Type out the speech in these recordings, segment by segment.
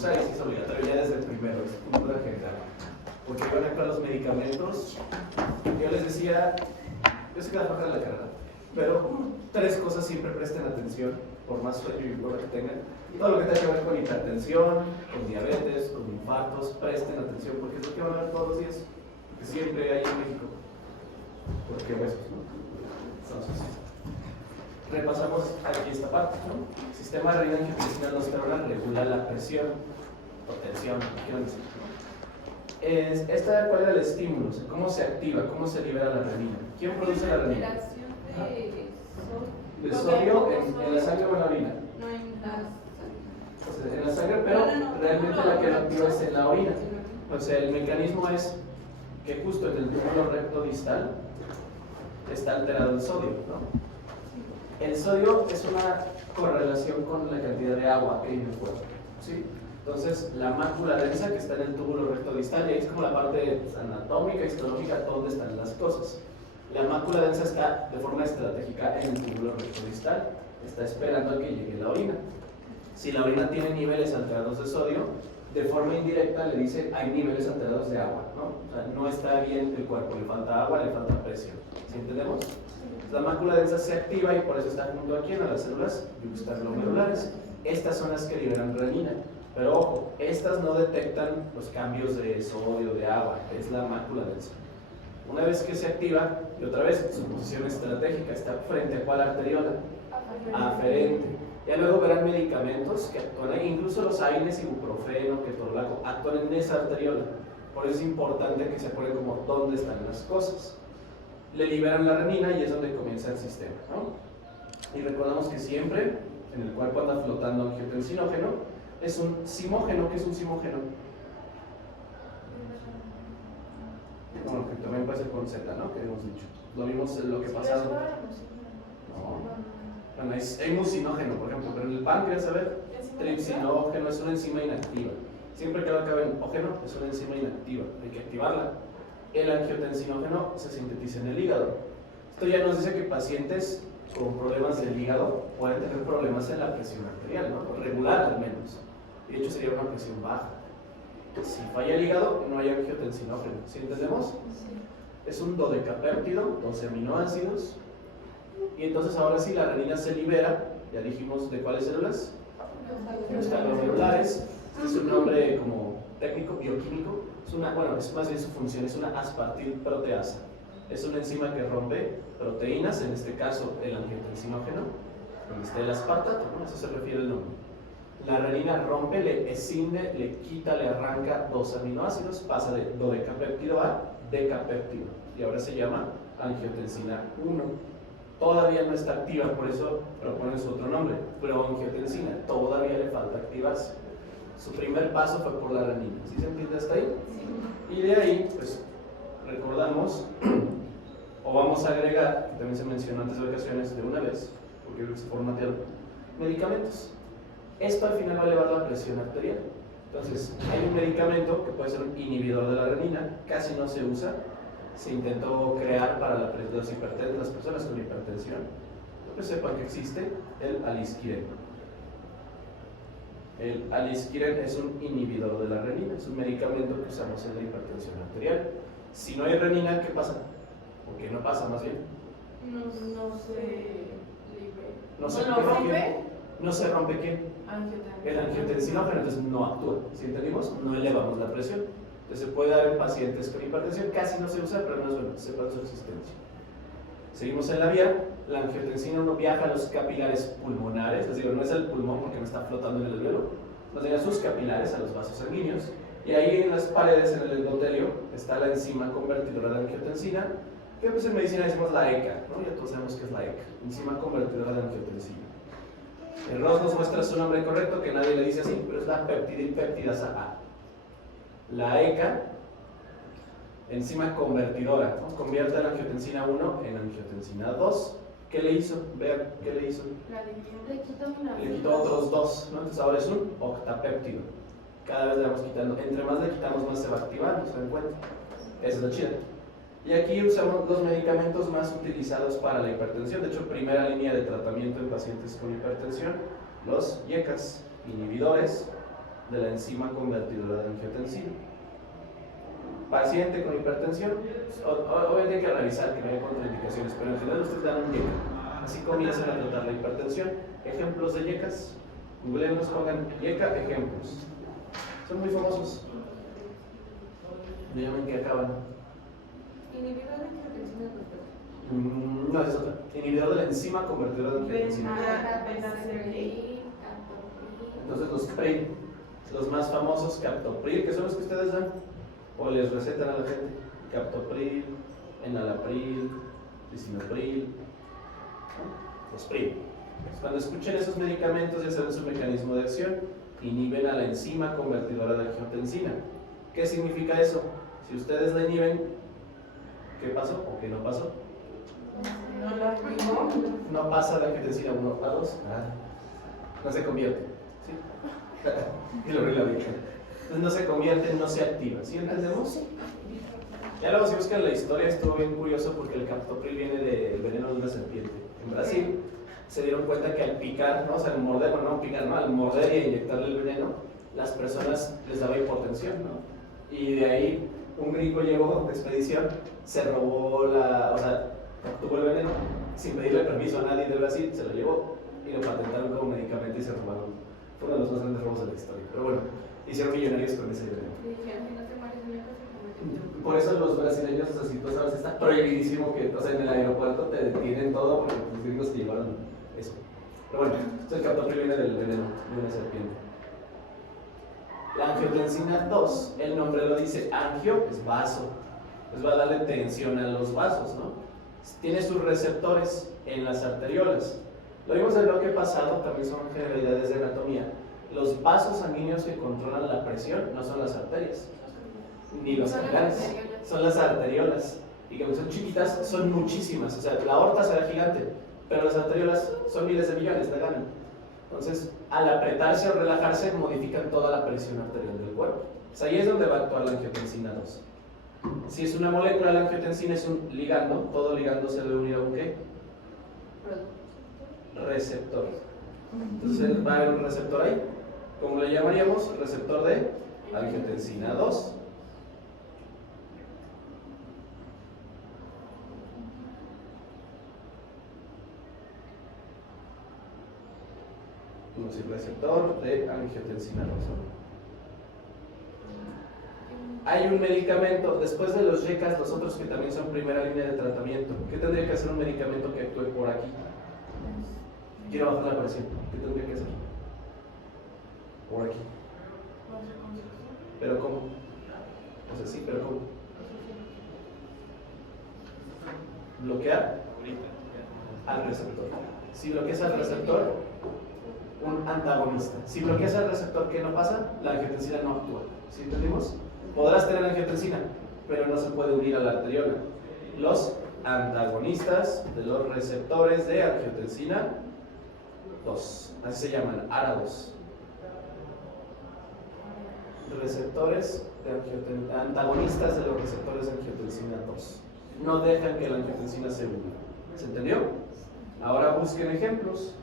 usar y sí es obligatorio ya desde el primero, es cultura general. Porque van a actuar los medicamentos. Yo les decía, yo sé que la baja de la carrera, pero tres cosas siempre presten atención, por más sueño y dolor que tengan. Todo lo que tenga que ver con hipertensión, con diabetes, con infartos, presten atención porque es lo que van a ver todos los días, que siempre hay en México. Porque huesos, ¿no? Entonces, repasamos aquí esta parte, ¿no? El sistema renina angiotensina aldosterona regula la presión o tensión, esta, ¿cuál era el estímulo? O sea, ¿cómo se activa? ¿Cómo se libera la renina? ¿Quién produce la renina? De sodio en la sangre o en la orina. No, En la sangre, pero realmente la que la activa es en la orina. O sea, el mecanismo es que justo en el túbulo recto distal está alterado el sodio, ¿no? El sodio es una correlación con la cantidad de agua que hay en el cuerpo, ¿sí? Entonces, la mácula densa que está en el túbulo recto distal, y ahí es como la parte anatómica, histológica, donde están las cosas. La mácula densa está de forma estratégica en el túbulo recto distal, está esperando a que llegue la orina. Si la orina tiene niveles alterados de sodio, de forma indirecta le dice hay niveles alterados de agua, ¿no? O sea, no está bien el cuerpo, le falta agua, le falta presión. ¿Sí entendemos? La mácula densa se activa y por eso está junto aquí en las células juxtaglomerulares. Estas son las que liberan renina. Pero ojo, estas no detectan los cambios de sodio, de agua, es la mácula densa. Una vez que se activa, y otra vez su posición estratégica está frente a ¿cuál arteriola? Aferente. Ya luego verán medicamentos que actúan ahí, incluso los AINES, ibuprofeno, ketorolaco, actúan en esa arteriola. Por eso es importante que se acuerden como dónde están las cosas. Le liberan la renina y es donde comienza el sistema, ¿no? Y recordamos que siempre en el cuerpo anda flotando angiotensinógeno. Es un simógeno. ¿Qué es un simógeno? Bueno, que también puede ser con Z, ¿no? Que hemos dicho. Lo vimos en lo que pasado. No. Bueno, hay mucinógeno, por ejemplo, pero en el páncreas, a ver, tripsinógeno es una enzima inactiva. Siempre que acabe en ógeno es una enzima inactiva, hay que activarla. El angiotensinógeno se sintetiza en el hígado. Esto ya nos dice que pacientes con problemas del hígado pueden tener problemas en la presión arterial, ¿no? Regular al menos. De hecho sería una presión baja. Si falla el hígado, no hay angiotensinógeno. ¿Sí entendemos? Sí. Es un dodecapéptido, 12 aminoácidos. Y entonces ahora sí la renina se libera, ya dijimos de cuáles células. Juxtaglomerulares. Es un nombre como técnico, bioquímico. Es una, bueno, es más bien su función, es una aspartil proteasa. Es una enzima que rompe proteínas, en este caso el angiotensinógeno, donde está el aspartato, ¿no? Eso se refiere el nombre. La renina rompe, le escinde, le quita, le arranca 2 aminoácidos, pasa de dodecapéptido a decapéptido y ahora se llama angiotensina 1. Todavía no está activa, por eso proponen su otro nombre, proangiotensina, todavía le falta activarse. Su primer paso fue por la renina, ¿sí se entiende hasta ahí? Sí. Y de ahí, pues, recordamos, o vamos a agregar, que también se mencionó antes de vacaciones de una vez, porque creo que se formatearon, medicamentos. Esto al final va a elevar la presión arterial. Entonces, hay un medicamento que puede ser un inhibidor de la renina, casi no se usa, se intentó crear para los hipertensos, las personas con hipertensión, que sepan que existe el alisquiren. El alisquiren es un inhibidor de la renina, es un medicamento que usamos en la hipertensión arterial. Si no hay renina, ¿qué pasa? ¿O qué no pasa más bien? No se rompe. ¿No se rompe qué? El angiotensinógeno, entonces no actúa. ¿Sí entendimos? No elevamos la presión. Entonces se puede dar en pacientes con hipertensión, casi no se usa, pero no es bueno, sepan su existencia. Seguimos en la vía, la angiotensina 1 viaja a los capilares pulmonares, es decir, no es el pulmón porque no está flotando en el alveolo, nos llega a sus capilares, a los vasos sanguíneos, y ahí en las paredes, en el endotelio, está la enzima convertidora de angiotensina, que pues en medicina decimos la ECA, ¿no? Ya todos sabemos que es la ECA, enzima convertidora de angiotensina. El ROS nos muestra su nombre correcto, que nadie le dice así, pero es la peptidasa A. La ECA, enzima convertidora, ¿no? Convierte la angiotensina 1 en angiotensina 2. ¿Qué le hizo? Ver, ¿qué le hizo? Le quitó otros 2, ¿no? Entonces ahora es un octapéptido. Cada vez le vamos quitando, entre más le quitamos, más se va activando, ¿se dan cuenta? Esa es la chida. Y aquí usamos los medicamentos más utilizados para la hipertensión. De hecho, primera línea de tratamiento en pacientes con hipertensión, los IECAS, inhibidores de la enzima convertidora de angiotensina. Paciente con hipertensión, obviamente hay que revisar que no haya contraindicaciones, pero en general ustedes dan un YECA. Así comienzan a tratar la hipertensión. Ejemplos de YECAs. Googleemos, pongan YECA ejemplos. Son muy famosos. Díganme en qué acaban. Inhibidor de angiotensina. No, es otra. Inhibidor de la enzima convertidora de angiotensina. Entonces los CREI, los más famosos, Captopril, que son los que ustedes dan o les recetan a la gente. Captopril, Enalapril, Lisinopril, los PRIL. Cuando escuchen esos medicamentos ya saben su mecanismo de acción. Inhiben a la enzima convertidora de angiotensina. ¿Qué significa eso? Si ustedes la inhiben, ¿qué pasó o qué no pasó? No la activó. No pasa de angiotensina 1 a 2, nada. No se convierte. ¿Sí? Y lo abrí la Virgen. Entonces no se convierte, no se activa. ¿Sí entendemos? Ya luego si buscan la historia estuvo bien curioso porque el captopril viene del veneno de una serpiente. En Brasil se dieron cuenta que al picar, ¿no? O sea, al morder, bueno, no picar, ¿no? Al morder y inyectarle el veneno, las personas les daba hipotensión, ¿no? Y de ahí un gringo llegó de expedición, se robó o sea, obtuvo el veneno sin pedirle permiso a nadie de Brasil, se lo llevó y lo patentaron como medicamento y se robaron. Fue uno de los más grandes robos de la historia. Pero bueno, hicieron millonarios con ese veneno. Por eso los brasileños, o sea, si tú sabes, está prohibidísimo que, o sea, en el aeropuerto te detienen todo porque los gringos te llevaron eso. Pero bueno, entonces el captopril viene del veneno de una serpiente. La angiotensina 2, el nombre lo dice, angio es vaso, pues va a darle tensión a los vasos, ¿no? Tiene sus receptores en las arteriolas. Lo vimos en el bloque pasado, también son generalidades de anatomía. Los vasos sanguíneos que controlan la presión no son las arterias, ni los capilares, son las arteriolas. Y que son chiquitas, son muchísimas. O sea, la aorta será gigante, pero las arteriolas son miles de millones, la ganan. Entonces, al apretarse o relajarse, modifican toda la presión arterial del cuerpo. Pues ahí es donde va a actuar la angiotensina 2. Si es una molécula, la angiotensina es un ligando, todo ligando se debe unir a un ¿qué? Receptor. Entonces va a haber un receptor ahí. ¿Cómo le llamaríamos? Receptor de angiotensina 2. Receptor de angiotensina 2. Hay un medicamento, después de los YECAs, los otros que también son primera línea de tratamiento. ¿Qué tendría que hacer un medicamento que actúe por aquí? Quiero bajar la presión. ¿Qué tendría que hacer? Por aquí. ¿Pero cómo? O sea, sí, pero ¿cómo? Bloquear al receptor. Si bloqueas al receptor, un antagonista. Si bloqueas al receptor, ¿qué no pasa? La angiotensina no actúa. ¿Sí entendimos? Podrás tener angiotensina, pero no se puede unir a la arteriola. Los antagonistas de los receptores de angiotensina 2, así se llaman, ARA2. Receptores de antagonistas de los receptores de angiotensina 2. No dejan que la angiotensina se una. ¿Se entendió? Ahora busquen ejemplos.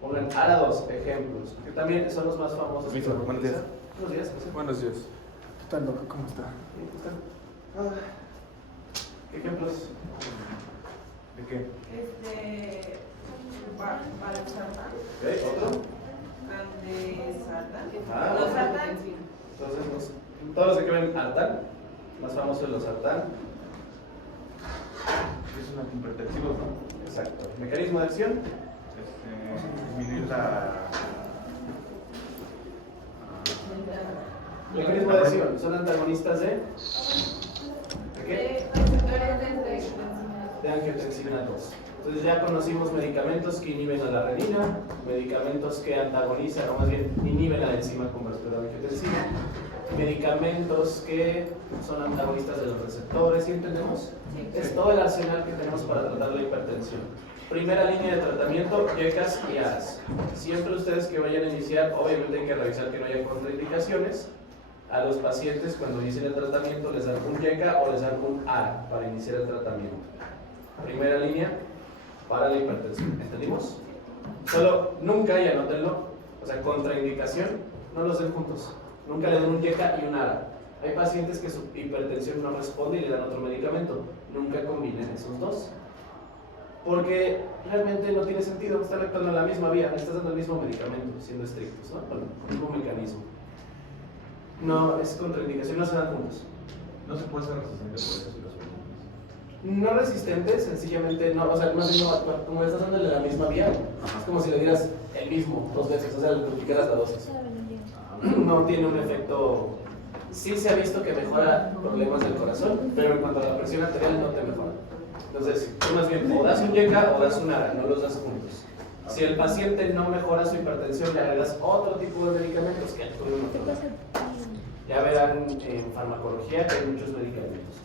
Pongan ARA2, ejemplos, que también son los más famosos. Buenos días. Buenos días, José. Buenos días. ¿Qué tal, loco? ¿Cómo está? ¿Qué ejemplos? ¿De qué? Valsartán. ¿Otro? Andesartán. Los Losartán. Entonces, todos los que ven Artán, más famoso de los Artán. Es un antihipertensivo, ¿no? Exacto. Mecanismo de acción. Disminuir la... Mecanismo de acción. Son antagonistas de qué? De angiotensina 2. Entonces ya conocimos medicamentos que inhiben a la renina, medicamentos que antagonizan, o más bien inhiben a la enzima convertidora de angiotensina, medicamentos que son antagonistas de los receptores, ¿sí entendemos? Sí. Es todo el arsenal que tenemos para tratar la hipertensión. Primera línea de tratamiento, YECAs y ARAs. Siempre ustedes que vayan a iniciar, obviamente hay que revisar que no haya contraindicaciones. A los pacientes cuando inicien el tratamiento les dan un YECA o les dan un ARA para iniciar el tratamiento. Primera línea para la hipertensión. ¿Entendimos? Solo nunca, y anótenlo, o sea, contraindicación, no los den juntos. Nunca le den un YECA y un ARA. Hay pacientes que su hipertensión no responde y le dan otro medicamento. Nunca combinen esos dos. Porque realmente no tiene sentido, están actuando en la misma vía, le estás dando el mismo medicamento, siendo estrictos, ¿no? Con el mismo mecanismo. No, es contraindicación, no se dan juntos. No se puede ser resistente por eso si los hormonas. No resistente, sencillamente no, o sea, más bien no actuar, como le estás dándole la misma vía, es como si le dieras el mismo 2 veces, o sea, le duplicaras la dosis. No tiene un efecto, sí se ha visto que mejora problemas del corazón, pero en cuanto a la presión arterial no te mejora. Entonces, tú más bien, o das un YECA o das un ARA, no los das juntos. Si el paciente no mejora su hipertensión, le agregas otro tipo de medicamentos que actúen en otro lado. Ya verán en farmacología que hay muchos medicamentos.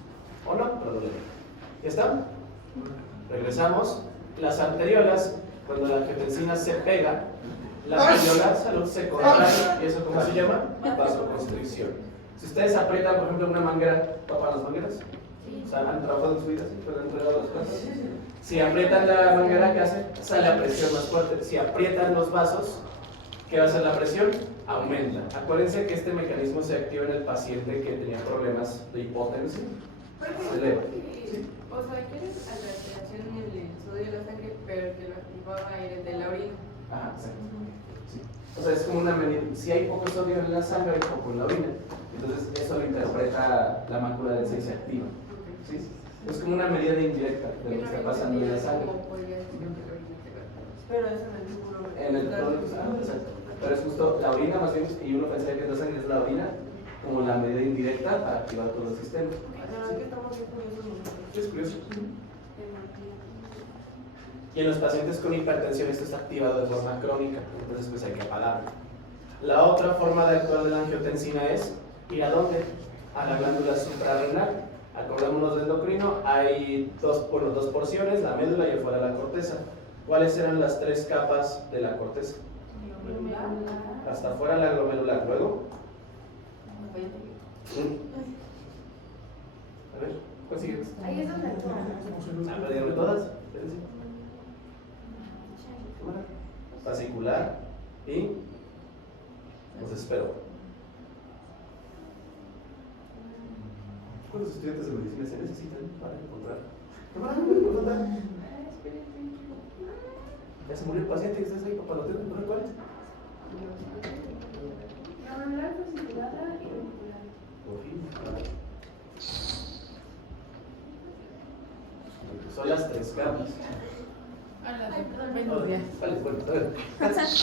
¿O no? Pero no le digo. ¿Ya está? Regresamos. Las arteriolas, cuando la angiotensina se pega, la arteriola salud se contrae. ¿Y eso cómo se llama? Vasoconstricción. Si ustedes aprietan, por ejemplo, una manguera, ¿tapan las mangueras? O sea, han trabajado en su vida, ¿sí? ¿Han entregado las plantas? Si aprietan la manguera, ¿qué hace? Sale la presión más fuerte. Si aprietan los vasos, ¿qué va a hacer la presión? Aumenta. Acuérdense que este mecanismo se activa en el paciente que tenía problemas de hipotensión. Se eleva. O sea, quieres alteración en el sodio de la sangre, pero el que lo activaba era el de la orina. Ajá, exacto. Sí. O sea, es como una medida. Si hay poco sodio en la sangre, hay poco en la orina. Entonces, eso lo interpreta la mácula del 6 y se activa. ¿Sí? Es como una medida indirecta de lo que está pasando en la sangre. Pero eso en el músculo. En el exacto. Pero es justo la orina, más bien, y uno pensaría que es la sangre, es la orina como la medida indirecta para activar todo el sistema. Es curioso. Y en los pacientes con hipertensión esto está activado de forma crónica, entonces pues hay que apagarlo. La otra forma de actuar de la angiotensina es ir a dónde? A la glándula suprarrenal. Acordémonos de endocrino, hay dos porciones, la médula y afuera la corteza. ¿Cuáles eran las 3 capas de la corteza? Hasta afuera la glomerular, luego. A ver, ¿cuál sigue? Ahí es donde ¿Se perdieron todas? Fascicular y los espero. ¿Cuántos estudiantes de medicina se necesitan para encontrar? Ya se murió el paciente y ustedes ahí papaloteando, ¿no? ¿Cuál es? glomerular, fasciculada y reticular. Por fin. Son las 3 capas. Vale, bueno, a ver.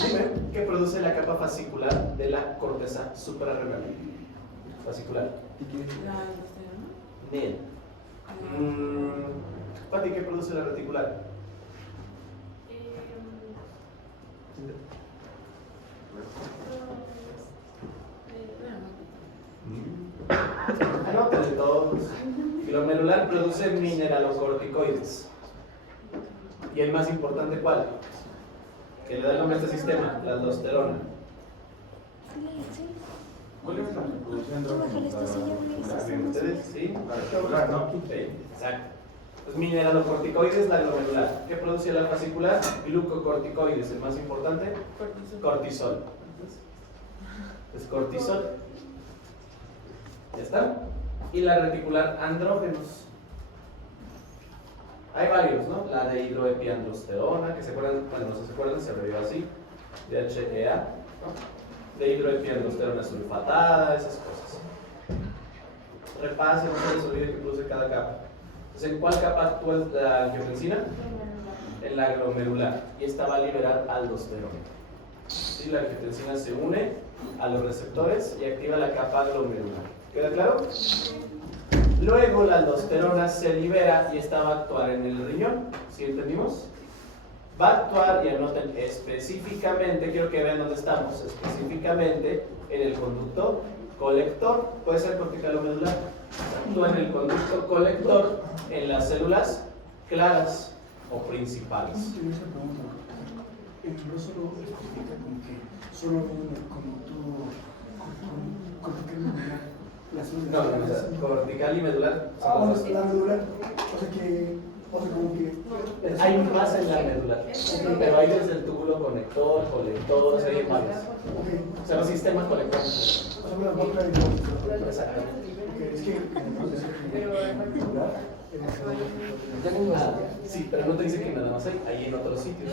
Dime, ¿qué produce la capa fascicular de la corteza suprarrenal? Fascicular. Bien. Pati, ¿qué produce la reticular? Anótenle todos. Glomerular produce mineralocorticoides. Y el más importante, ¿cuál? Que le da el nombre a este sistema, la aldosterona. ¿Cuál es la producción de ¿Ustedes? ¿Sí? Particular, ¿no? Sí, exacto. Pues mineralocorticoides, la glomerular. ¿Qué produce la fascicular? Glucocorticoides, el más importante. Cortisol. Es cortisol. ¿Ya está? Y la reticular, andrógenos. Hay varios, ¿no? La de hidroepiandrosterona, que se acuerdan, bueno, no se acuerdan, se abrevió así, DHEA, ¿no? De hidroepiandrosterona sulfatada, esas cosas. Repasen, no se les olvide que produce cada capa. Entonces, ¿en cuál capa actúa la angiotensina? En la glomerular. Y esta va a liberar aldosterona. ¿Sí? La angiotensina se une a los receptores y activa la capa glomerular. ¿Queda claro? Luego la aldosterona se libera y esta va a actuar en el riñón. ¿Sí entendimos? Va a actuar, y anoten específicamente, quiero que vean dónde estamos, específicamente en el conducto colector, puede ser corticalomedular. Actúa en el conducto colector en las células claras o principales. No solo especifica como que solo en el conducto cortical medular, las No, cortical y medular. la medular, o sea que O sea, como que... Hay más en la médula, pero hay desde el túbulo conector, colector, o sea, hay varios. Ok. O sea, los sistemas colectores. O sea, me va a clarificar. Exactamente. Ok, es que en el proceso Pero Ah, sí, pero no te dice que nada más hay en otros sitios.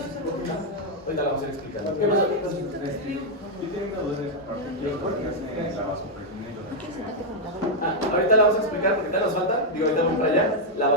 Ahorita la vamos a ir explicando. ¿Qué pasa? Yo tengo una duda de esa parte. Los cuerpos en la vasopresina y los... Ahorita la vamos a explicar porque ya nos falta. Digo, ahorita vamos para allá. La